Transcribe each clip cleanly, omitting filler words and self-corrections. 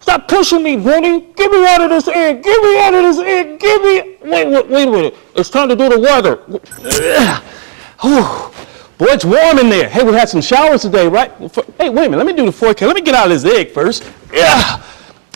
Stop pushing me, Brody. Get me out of this egg. Get me out of this egg. Get me. Wait a minute. It's time to do the weather. Boy, it's warm in there. Hey, we had some showers today, right? Hey, wait a minute. Let me do the 4K. Let me get out of this egg first. Yeah.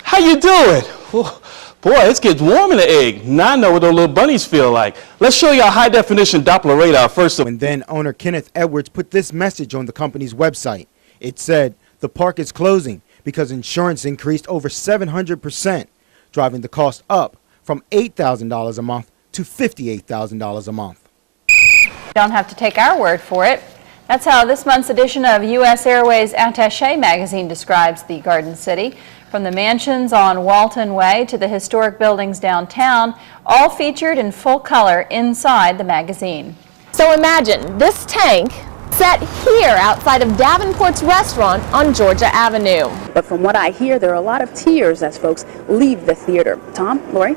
How you doing? Boy, it gets warm in the egg. Now I know what those little bunnies feel like. Let's show you our high-definition Doppler radar first. And then owner Kenneth Edwards put this message on the company's website. It said, the park is closing because insurance increased over 700%, driving the cost up from $8,000 a month to $58,000 a month. You don't have to take our word for it. That's how this month's edition of U.S. Airways Attaché magazine describes the Garden City. From the mansions on Walton Way to the historic buildings downtown, all featured in full color inside the magazine. So imagine this tank set here outside of Davenport's restaurant on Georgia Avenue. But from what I hear, there are a lot of tears as folks leave the theater. Tom, Lori?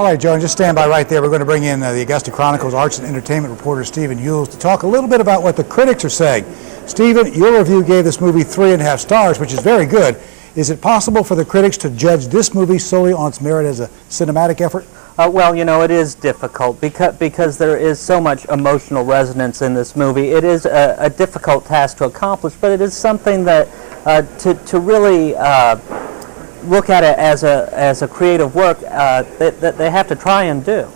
All right, Joan, just stand by right there. We're going to bring in the Augusta Chronicle's arts and entertainment reporter, Stephen Yules, to talk a little bit about what the critics are saying. Stephen, your review gave this movie 3.5 stars, which is very good. Is it possible for the critics to judge this movie solely on its merit as a cinematic effort? Well, you know, it is difficult because there is so much emotional resonance in this movie. It is a difficult task to accomplish, but it is something that to really look at it as a creative work that they have to try and do.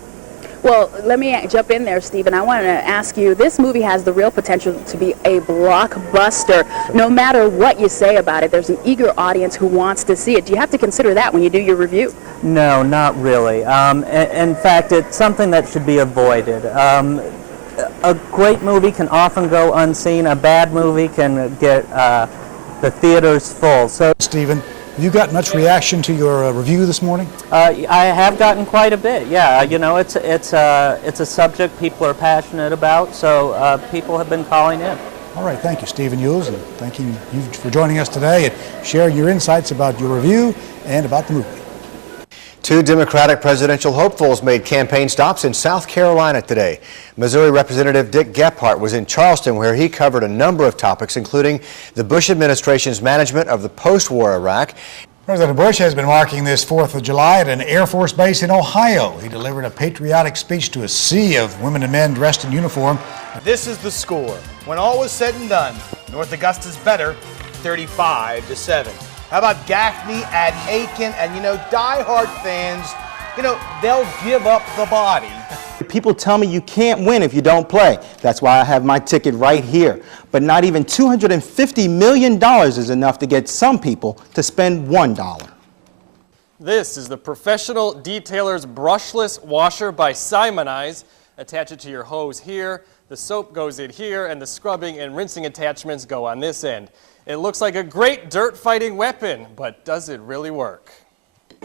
Well, let me jump in there, Stephen. I want to ask you, this movie has the real potential to be a blockbuster. No matter what you say about it, there's an eager audience who wants to see it. Do you have to consider that when you do your review? No, not really. In fact, it's something that should be avoided. A great movie can often go unseen. A bad movie can get the theaters full. So, Stephen, have you got much reaction to your review this morning? I have gotten quite a bit. Yeah, you know, it's a subject people are passionate about, so people have been calling in. All right, thank you, Stephen Yules, and thanking you for joining us today and sharing your insights about your review and about the movie. Two Democratic presidential hopefuls made campaign stops in South Carolina today. Missouri Representative Dick Gephardt was in Charleston, where he covered a number of topics, including the Bush administration's management of the post-war Iraq. President Bush has been marking this 4th of July at an Air Force base in Ohio. He delivered a patriotic speech to a sea of women and men dressed in uniform. This is the score. When all was said and done, North Augusta's better, 35-7. How about Gaffney and Aiken? And, you know, diehard fans, you know, they'll give up the body. People tell me you can't win if you don't play. That's why I have my ticket right here. But not even $250 million is enough to get some people to spend $1. This is the Professional Detailer's Brushless Washer by Simonize. Attach it to your hose here, the soap goes in here, and the scrubbing and rinsing attachments go on this end. It looks like a great dirt-fighting weapon, but does it really work?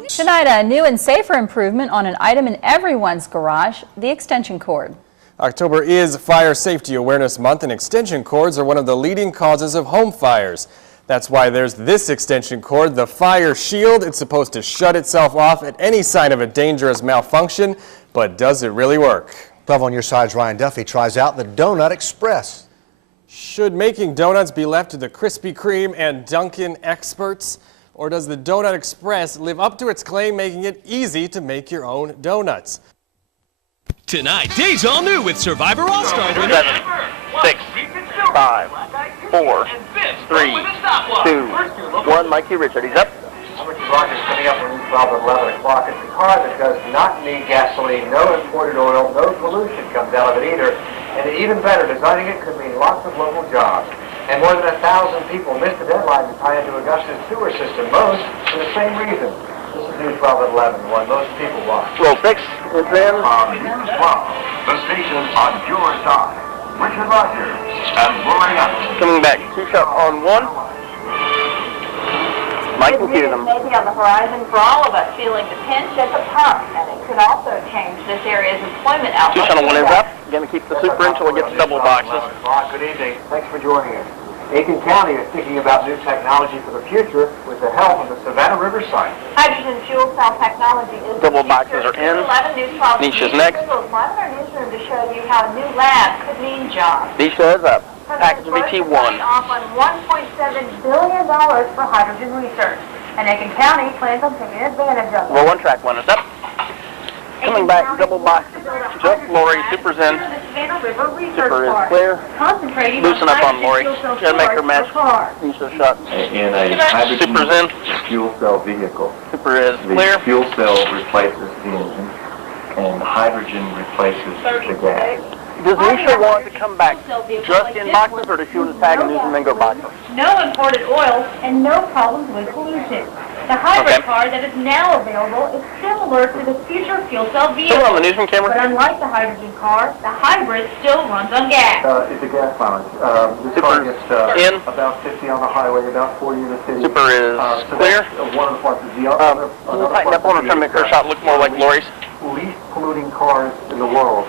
Tonight, a new and safer improvement on an item in everyone's garage, the extension cord. October is Fire Safety Awareness Month, and extension cords are one of the leading causes of home fires. That's why there's this extension cord, the Fire Shield. It's supposed to shut itself off at any sign of a dangerous malfunction, but does it really work? 12 on your side's Ryan Duffy tries out the Donut Express. Should making donuts be left to the Krispy Kreme and Dunkin' experts? Or does the Donut Express live up to its claim, making it easy to make your own donuts? Tonight, days all new with Survivor All-Star winner. 7, 6, 5, 4, 3, 2, 1. Mikey Richard, he's up. Rogers coming up when we travel at 11 o'clock. It's a car that does not need gasoline, no imported oil, no pollution comes out of it either. And even better, designing it could mean lots of local jobs. And more than 1,000 people missed the deadline to tie into Augusta's sewer system, most for the same reason. This is News 12 at 11, one most people watch. Roll 6, it's in. On News 12, the station on your side. Richard Rogers and Lori Young. Coming back, 2 shot on 1. Mike will cue them. May be on the horizon for all of us feeling the pinch at the pump, and it could also change this area's employment outlook. 2 shot on 1 is up. Going to keep the super until it gets double boxes. Good evening. Thanks for joining us. Aiken County is thinking about new technology for the future with the help of the Savannah River site. Hydrogen fuel cell technology is double boxes are in. 11 News 12. Nisha's next. Live in our newsroom to show you how a new lab could mean jobs. Nisha is up. Package VT1. Off on $1.7 billion for hydrogen research. and Aiken County plans on taking advantage of it. Roll one track, one is up. Coming back, double box. Jump, Lori, super's in. Super is clear. Loosen up on Lori. Gotta make her match. Use those shots. In a hydrogen Super's in. fuel cell vehicle, Super is the clear. fuel cell replaces the engine, and hydrogen replaces the gas. Does Nisha want to come back just in boxes, or does she want to tag and use them and go boxes? No imported oil and no problems with pollution. The hybrid Okay. car that is now available is similar to the future fuel cell vehicle. Still on the newsroom camera? But unlike the hydrogen car, the hybrid still runs on gas. It's a gas mileage. This car gets in. about 50 on the highway, about 40 in the city. Super is So clear. that's one of the parts of the Can you tighten up on her, try to make her shot look more like Lori's? least polluting cars in the world.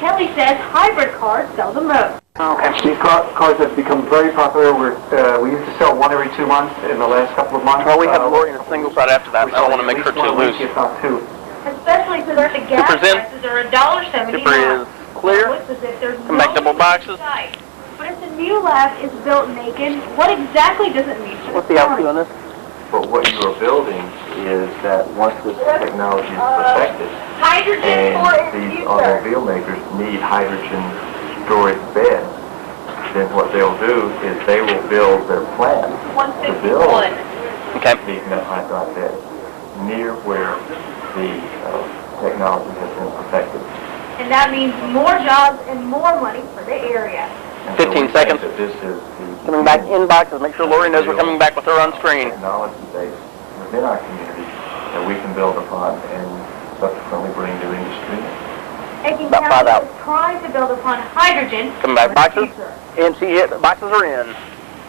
Kelly says hybrid cars sell the most. Okay. These cars have become very popular. We used to sell one every 2 months. In the last couple of months, Well, we have Lori in a single shot after that. I don't want to make her too loose. if not two. Especially so that the gas Super's in. prices are $1.79. Super is clear. Looks as if there's Come back, no double boxes. site. But if the new lab is built in Aiken, what exactly does it mean for What's the the county? altitude on this? But what you are building is that once this technology is perfected, Hydrogen for its and these future. automobile makers need hydrogen storage beds, then what they'll do is they will build their plant to build 151. these met hydrogen beds near where the technology has been perfected. And that means more jobs and more money for the area. And so 15 we think seconds. that this is the Coming back in boxes. Make sure Lori knows we're coming back with her on screen. technology base within our community that we can build upon and subsequently bring new industry in. Aiken About 5 County out. is trying to build upon hydrogen. Coming back, for the boxes. future. And see it. Boxes are in.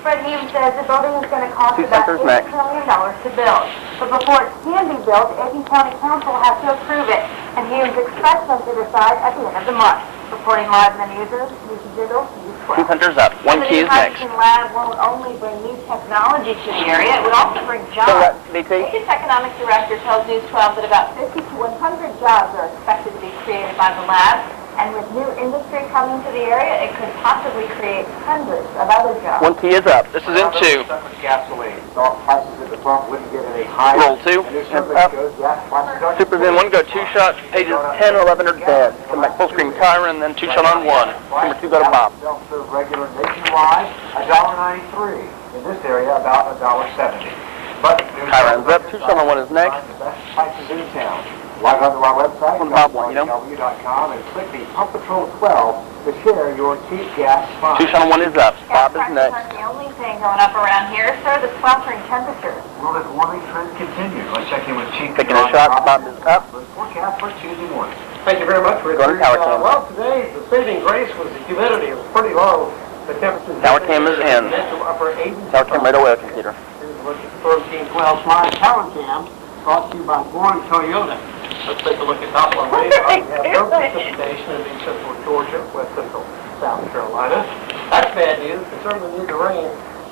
Fred Hume says the building is going to cost Two about centers $8 next. million to build. But before it can be built, Aiken County Council has to approve it, and Hume expects them to decide at the end of the month. Reporting live in the newsroom, Lucy Jiggle, News 12. Two centers up. One The key new is next. hydrogen lab won't only bring new technology to the area, it would also bring Still jobs. up, DT. Aiken's economic director tells News 12 that about 50 to 100 jobs are expected to be created by the lab, and with new industry coming to the area, it could possibly create hundreds of other jobs. One key is up. This is in 2. Gasoline. Salt prices at the pump wouldn't get any higher. Roll 2. And up. Super's in 1 go 2 shot. Pages 10 and 11 are dead. Come back full screen Kyra and then 2 shot on 1. Number 2 go to Bob. Self-serve regular nationwide, $1.93. In this area, about $1.70. But Kyra ends up. 2 shot on 1 is next. The best prices in town. Log on to our website, From Bob one, you know. w.com, and click the Pump Patrol 12 to share your cheap gas find. 2 shot on 1 is up. Gas Bob is prices next. aren't the only thing going up around here, so the sweltering temperatures. Will this warming trend continue? Let's check in with Chief. Taking a shot. Bob is up. Forecast for Tuesday morning. Thank you very much, Richard. Go to Tower Cam. Well, today, the saving grace was the humidity. It was pretty low. The temperature... Tower Cam is in. Upper 80s. Tower Cam right away, computer. Look at 1312 Smart Tower Cam, brought to you by Bourne Toyota. Let's take a look at Doppler radar. We have no precipitation in East Central Georgia, West Central South Carolina. That's bad news. We certainly need the rain.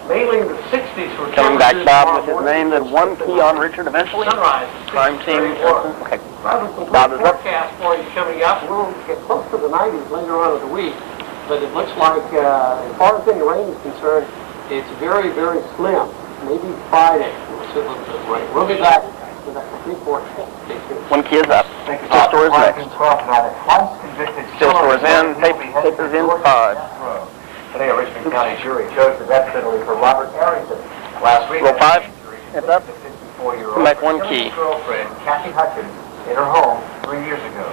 Mainly in the 60s for Coming back, temperatures Bob, tomorrow with his morning. name, then 1 key on Richard eventually. Sunrise. Crime team. 6:31. Okay. Bob Bob is up. forecast for you coming up. We'll get close to the 90s later on in the week, but it looks like, as far as any rain is concerned, it's very, very slim. Maybe Friday we'll see a little bit of rain. We'll be back with a complete forecast. 1 key is up. Still store is next. Still store is in. Papers in 5. Today, a Richmond County jury chose the death penalty for Robert Arrington. Last week, Roll 5. It's up. 54-year-old Come back 1 key. girlfriend, Kathy Hutchins, in her home 3 years ago.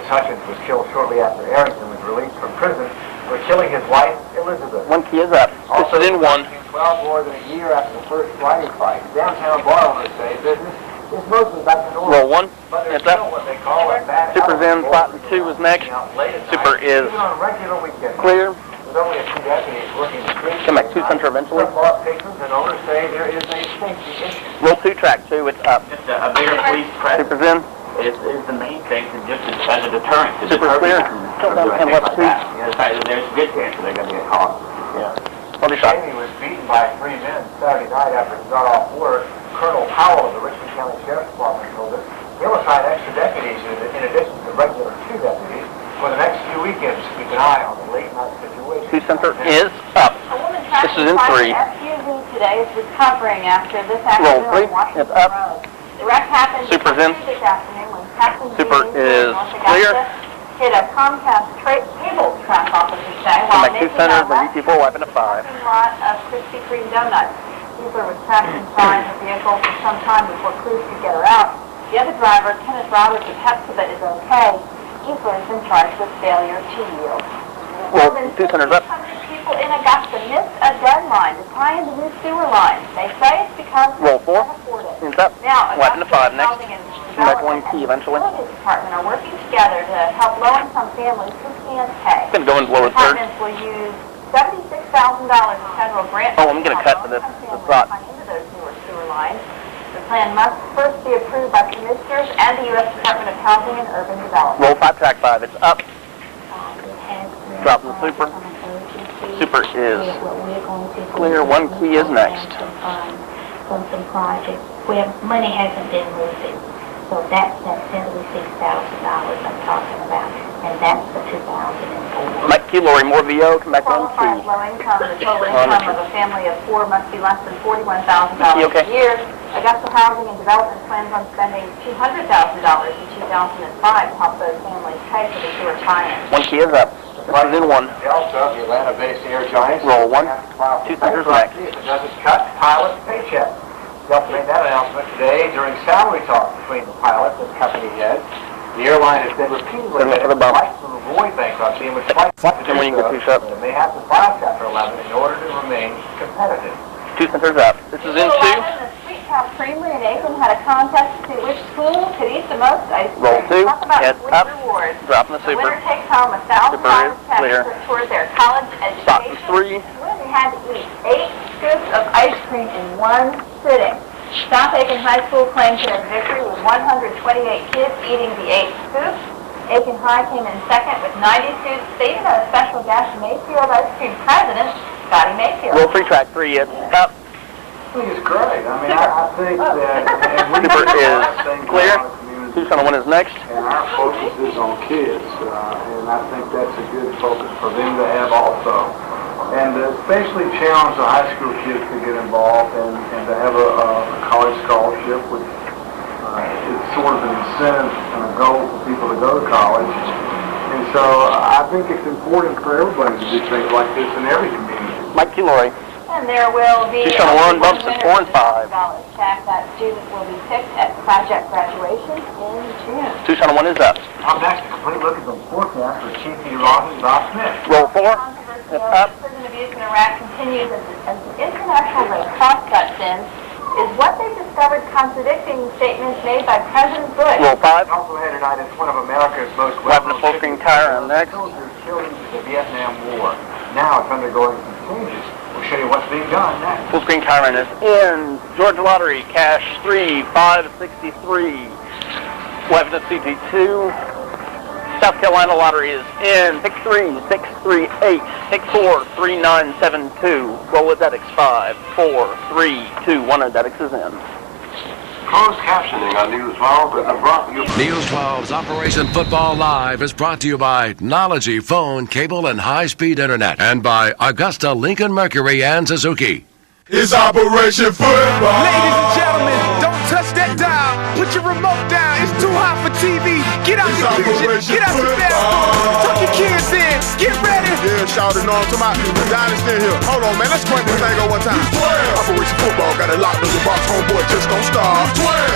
Ms. Hutchins was killed shortly after Arrington was released from prison for killing his wife, Elizabeth. 1 key is up. This is in 1. 12 more than a year after the first fighting fight. Downtown bar owners say business is mostly back to normal. Roll 1. But there's It's up. still what they call a bad Super's in. element. Platinum 2 is next. Super is Even on regular weekends. clear. With only a few decades working the streets. Come back 2 center eventually. Some bar patrons and owners say there is a safety issue. Roll 2 track 2. It's up. Just a bigger police presence Super's in. is the main thing, just as a deterrent. to Super's deter clear. people Come from down doing and things left like 2. that. There's a good chance that they're going to get caught. Yeah. Jamie was beaten by 3 men Saturday night after he got off work. Colonel Powell of the Richmond County Sheriff's Department told us he'll assign extra deputies in addition to regular 2 deputies for the next few weekends to keep an eye on the late night situation. 2 center is up. A woman This is in 3. SUV today is recovering after this accident Roll 3. on Washington It's up. Road. The wreck happened Super's in. this afternoon when Captain Super Green is North clear. Augusta hit a Comcast cable track officers say while Back 2 making center, a left the VT4 wiping a 5. parking lot of Krispy Kreme donuts. Keesler was trapped inside the vehicle for some time before crews could get her out. The other driver, Kenneth Roberts of Hepzibah, is okay. Keesler has been charged with failure to yield. Roll More than 2 centers up. 600 people in Augusta missed a deadline to tie in the new sewer line. They say it's because Roll 4. they can't afford it. It's up. Now, Wiping a 5 next. Housing and Back 1 Development key and eventually. the Facilities Department are working together to help low-income families who can't pay. Going to go into lower third. Departments will use $76,000 in federal grant. Oh, I'm going to cut to this spot. Into those newer sewer lines. The plan must first be approved by commissioners and the U.S. Department of Housing and Urban Development. Roll 5, track 5. It's up. Dropping the super. Super is clear. 1 key is next. From some projects where money hasn't been moving. So that's that $76,000 I'm talking about, and that's the 2004. Mike Key, Lori, more VO, come back 1 Qualifies key. low income. The total income of a family of 4 must be less than $41,000 Okay. a year. Augusta Housing and Development plans on spending $200,000 in 2005 to help those families pay for the sewer tie-in. 1 key is up. This is in 1. Delta, the Atlanta-based Air Giants. Roll 1. 2 centers next. If it doesn't cut pilot paycheck. Delta made that announcement today during salary talk between the pilot and company head. The airline has been repeatedly Send it for the bump. fighting to avoid bankruptcy and was fighting And when you can push up. they have to file Chapter 11 in order to remain competitive. 2 centers up. This is in 2. The Sweet House Creamery in Aiken had a contest to see which school could eat the most ice cream. Roll 2. Talk about It's sweet up. rewards. Dropping the The super. winner takes home a $1,000 Super is clear. toward their college Stop education. in 3. The winner had to eat 8 scoops of ice cream in one sitting. South Aiken High School claims their victory with 128 kids eating the 8 scoops. Aiken High came in second with 90 scoops. They even had a special guest, Mayfield Ice Cream president, Scotty Mayfield. Roll 3, track 3. It's up. I think it's great. I mean, I think that... and we Super do is a lot of things clear. in our community. 2 center 1 is next. And our focus is on kids, and I think that's a good focus for them to have also. And especially challenge the high school kids to get involved and to have a college scholarship, which is sort of an incentive and a goal for people to go to college. And so I think it's important for everybody to do things like this in every community. Mike Key, Lori. And there will be 2 center 1 bumps at 4 and 5. check. That student will be picked at project graduation in June. 2 center 1 is up. Up next, a complete look at the forecast for Chief Ross and Bob Smith. Roll 4. It's up. Prison abuse in Iraq continues as the International Red Cross cuts in. Is what they discovered contradicting statements made by President Bush? Roll 5. Also here tonight is one of America's most Weapon full screen tire on next. soldiers killed in the Vietnam War. Now it's undergoing some changes. We'll show you what's being done next. Full screen Chiron is in. Georgia Lottery, cash 3, 563. Weapon of CG2. South Carolina Lottery is in. Pick 3, 638. Pick 4, 3972. Roll with Dedix 5, 4, 3, 2, 1. Dedix is in. Closed captioning on News 12 is brought to you. News 12's Operation Football Live is brought to you by Nology Phone, Cable, and High-Speed Internet, and by Augusta, Lincoln, Mercury, and Suzuki. It's Operation Football. Ladies and gentlemen, don't touch that dial. Put your remote down. It's too hot for TV. Get out the kitchen. Get out the bathroom. Tuck your kids in. Get ready. Yeah, shout it on to my dynasty here. Hold on, man. Let's crank this thing over one time. Operation Football got it locked on your box. Homeboy, just don't stop.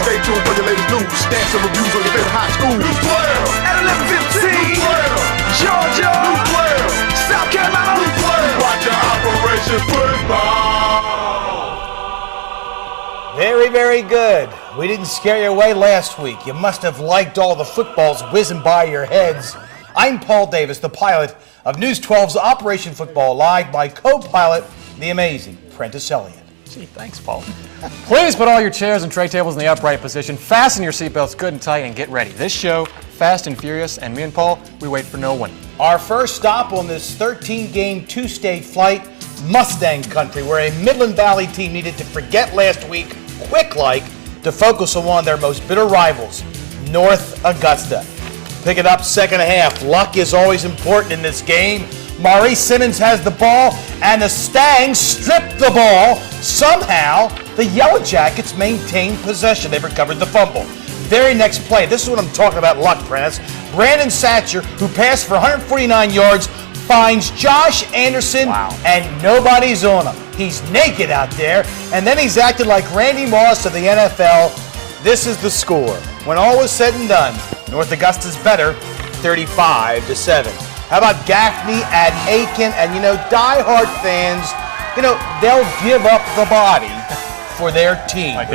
Stay tuned for your latest news. Stats and reviews on your favorite high school. At 11:15. Georgia. South Carolina. Watching Operation Football. Very, very good. We didn't scare you away last week. You must have liked all the footballs whizzing by your heads. I'm Paul Davis, the pilot of News 12's Operation Football Live, my co-pilot, the amazing Prentice Elliott. Gee, thanks, Paul. Please put all your chairs and tray tables in the upright position. Fasten your seatbelts good and tight and get ready. This show, Fast and Furious, and me and Paul, we wait for no one. Our first stop on this 13-game, two-state flight, Mustang Country, where a Midland Valley team needed to forget last week, quick-like, to focus on one of their most bitter rivals, North Augusta. Pick it up second half. Luck is always important in this game. Maurice Simmons has the ball, and the Stangs strip the ball. Somehow, the Yellow Jackets maintain possession. They've recovered the fumble. Very next play, this is what I'm talking about, luck, Prentice. Brandon Satcher, who passed for 149 yards, finds Josh Anderson, and nobody's on him. He's naked out there, and then he's acted like Randy Moss of the NFL. This is the score. When all was said and done, North Augusta's better, 35-7. How about Gaffney at Aiken? And, you know, diehard fans, you know, they'll give up the body for their team. Like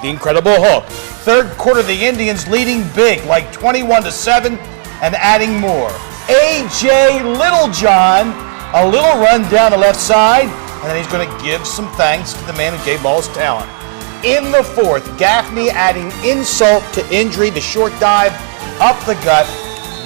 the Incredible Hulk. Third quarter, the Indians leading big, like 21-7, and adding more. A.J. Littlejohn, a little run down the left side, and then he's going to give some thanks to the man who gave him all his talent. In the fourth, Gaffney adding insult to injury, the short dive up the gut.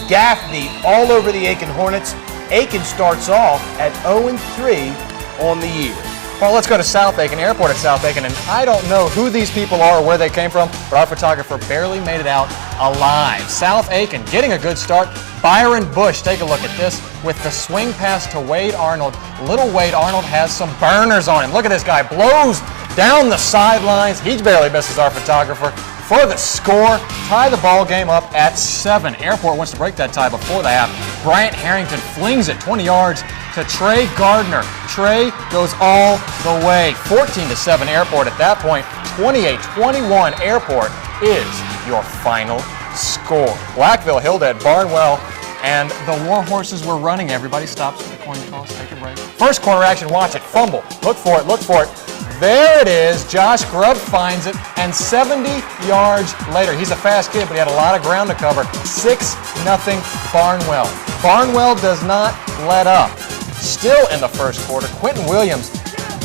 Gaffney all over the Aiken Hornets. Aiken starts off at 0-3 on the year. Well, let's go to South Aiken, airport at South Aiken, and I don't know who these people are or where they came from, but our photographer barely made it out alive. South Aiken getting a good start. Byron Bush, take a look at this, with the swing pass to Wade Arnold. Little Wade Arnold has some burners on him. Look at this guy, blows down the sidelines. He barely misses our photographer for the score. Tie the ball game up at 7. Airport wants to break that tie before the half. Bryant Harrington flings it 20 yards to Trey Gardner. Trey goes all the way. 14-7 Airport at that point. 28-21 Airport is your final score. Blackville, Hildad, Barnwell, and the War Horses were running. Everybody stops for the coin toss. Take a break. First quarter action, watch it. Fumble. Look for it, look for it. There it is. Josh Grubb finds it, and 70 yards later, he's a fast kid, but he had a lot of ground to cover. 6-0 Barnwell. Barnwell does not let up. Still in the first quarter, Quentin Williams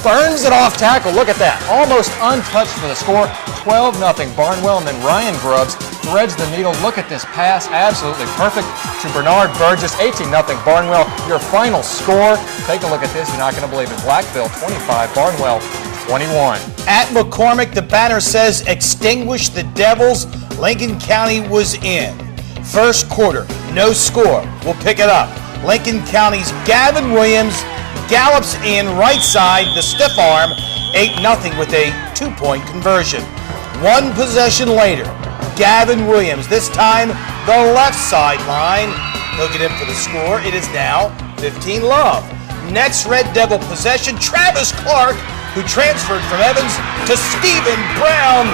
burns it off tackle. Look at that. Almost untouched for the score. 12-0 Barnwell, and then Ryan Grubbs threads the needle. Look at this pass. Absolutely perfect to Bernard Burgess. 18-0 Barnwell. Your final score. Take a look at this. You're not going to believe it. Blackville 25, Barnwell 21. At McCormick, the banner says, extinguish the devils. Lincoln County was in. First quarter, no score. We'll pick it up. Lincoln County's Gavin Williams gallops in right side, the stiff arm, 8-0 with a 2-point conversion. One possession later, Gavin Williams, this time the left sideline. He'll get in for the score. It is now 15-Love. Next Red Devil possession, Travis Clark, who transferred from Evans to Stephen Brown.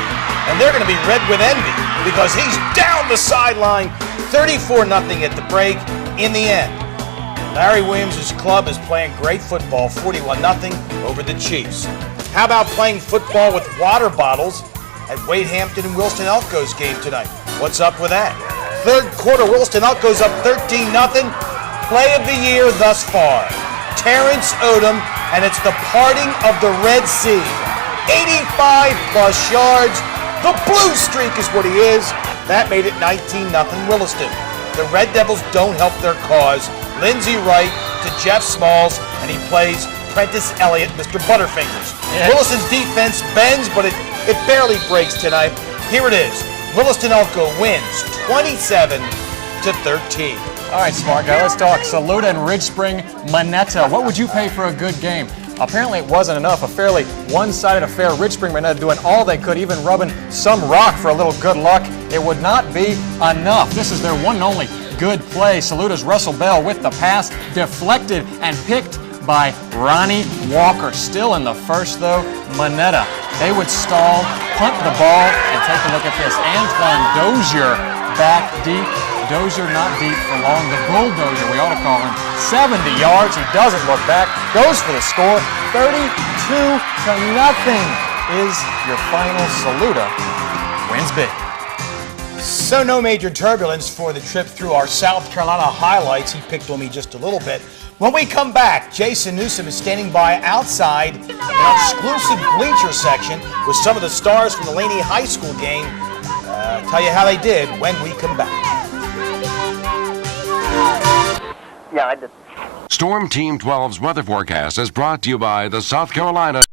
And they're going to be red with envy because he's down the sideline. 34-0 at the break. In the end, Larry Williams' club is playing great football, 41-0 over the Chiefs. How about playing football with water bottles at Wade Hampton and Williston Elko's game tonight? What's up with that? Third quarter, Williston Elko's up 13-0. Play of the year thus far, Terrence Odom, and it's the parting of the Red Sea. 85-plus yards. The blue streak is what he is. That made it 19-0 Williston. The Red Devils don't help their cause. Lindsey Wright to Jeff Smalls, and he plays Prentice Elliott, Mr. Butterfingers. Yes. Williston's defense bends, but it barely breaks tonight. Here it is. Williston Elko wins 27-13. All right, smart guy, let's talk Saluda and Ridge Spring Monetta. What would you pay for a good game? Apparently it wasn't enough. A fairly one-sided affair. Ridge Spring Monetta doing all they could, even rubbing some rock for a little good luck. It would not be enough. This is their one and only good play. Saluda's Russell Bell with the pass, deflected and picked by Ronnie Walker. Still in the first, though, Monetta. They would stall, punt the ball, and take a look at this. Antoine Dozier back deep. Dozier not deep for long. The bulldozer, we ought to call him. 70 yards. He doesn't look back. Goes for the score. 32-0 is your final. Saluda wins big. So no major turbulence for the trip through our South Carolina highlights. He picked on me just a little bit. When we come back, Jason Newsom is standing by outside an exclusive bleacher section with some of the stars from the Laney High School game. Tell you how they did when we come back. Yeah, I did. Storm Team 12's weather forecast is brought to you by the South Carolina